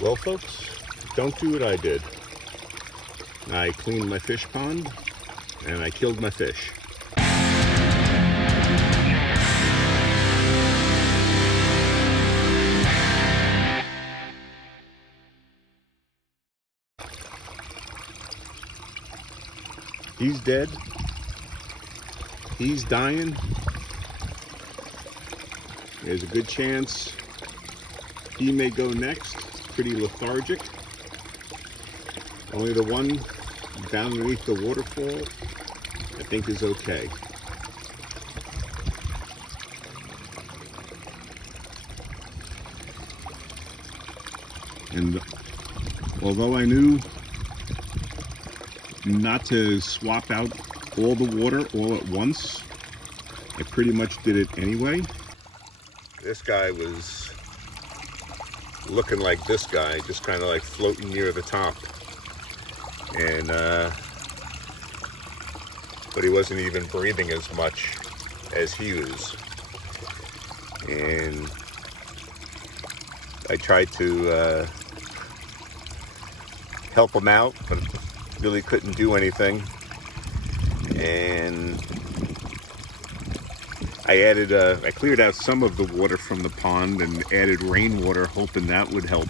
Well, folks, don't do what I did. I cleaned my fish pond and I killed my fish. He's dead. He's dying. There's a good chance he may go next. Pretty lethargic. Only the one down underneath the waterfall, I think, is okay. And although I knew not to swap out all the water all at once, I pretty much did it anyway. This guy was looking like this guy, just kind of like floating near the top. And but he wasn't even breathing as much as he was. And I tried to help him out, but really couldn't do anything. And I cleared out some of the water from the pond and added rainwater, hoping that would help.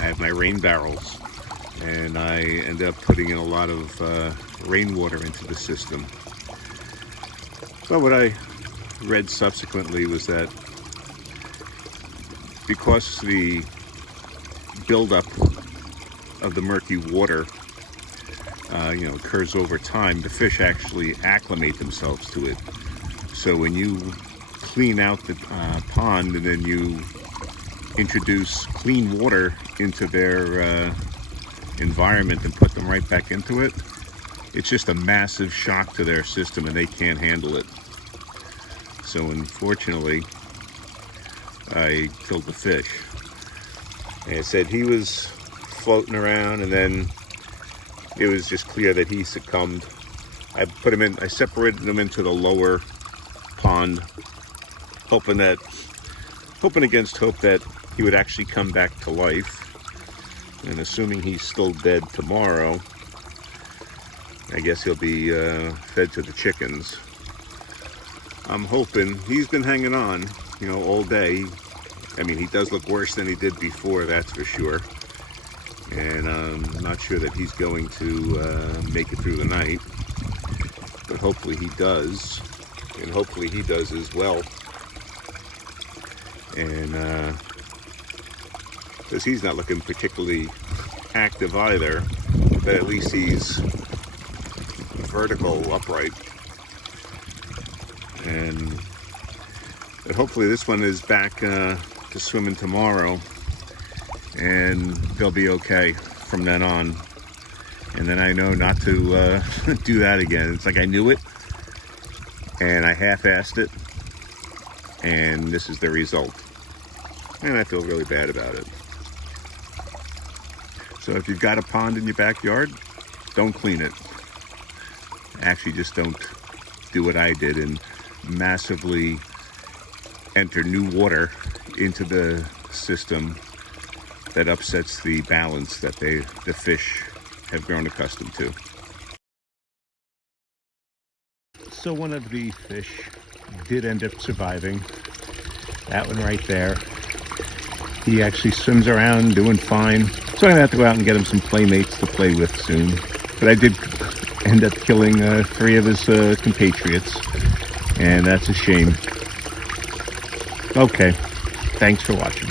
I have my rain barrels, and I ended up putting in a lot of rainwater into the system. But what I read subsequently was that because the buildup of the murky water occurs over time, the fish actually acclimate themselves to it. So when you clean out the pond and then you introduce clean water into their environment and put them right back into it, it's just a massive shock to their system and they can't handle it. So unfortunately, I killed the fish. And it said he was floating around, and then it was just clear that he succumbed. I separated him into the lower pond, hoping against hope that he would actually come back to life. And assuming he's still dead tomorrow, I guess he'll be fed to the chickens. I'm hoping. He's been hanging on, all day. I mean, he does look worse than he did before, that's for sure. And I'm not sure that he's going to make it through the night. But hopefully he does. And hopefully he does as well. And because he's not looking particularly active either, but at least he's vertical, upright. But hopefully this one is back to swimming tomorrow, and they'll be okay from then on. And then I know not to do that again. It's like I knew it, and I half-assed it, and this is the result. And I feel really bad about it. So if you've got a pond in your backyard, don't clean it. Actually, just don't do what I did and massively enter new water into the system that upsets the balance that the fish have grown accustomed to. So one of the fish did end up surviving. That one right there. He actually swims around doing fine. So I'm gonna have to go out and get him some playmates to play with soon. But I did end up killing 3 of his compatriots, and that's a shame. Okay, thanks for watching.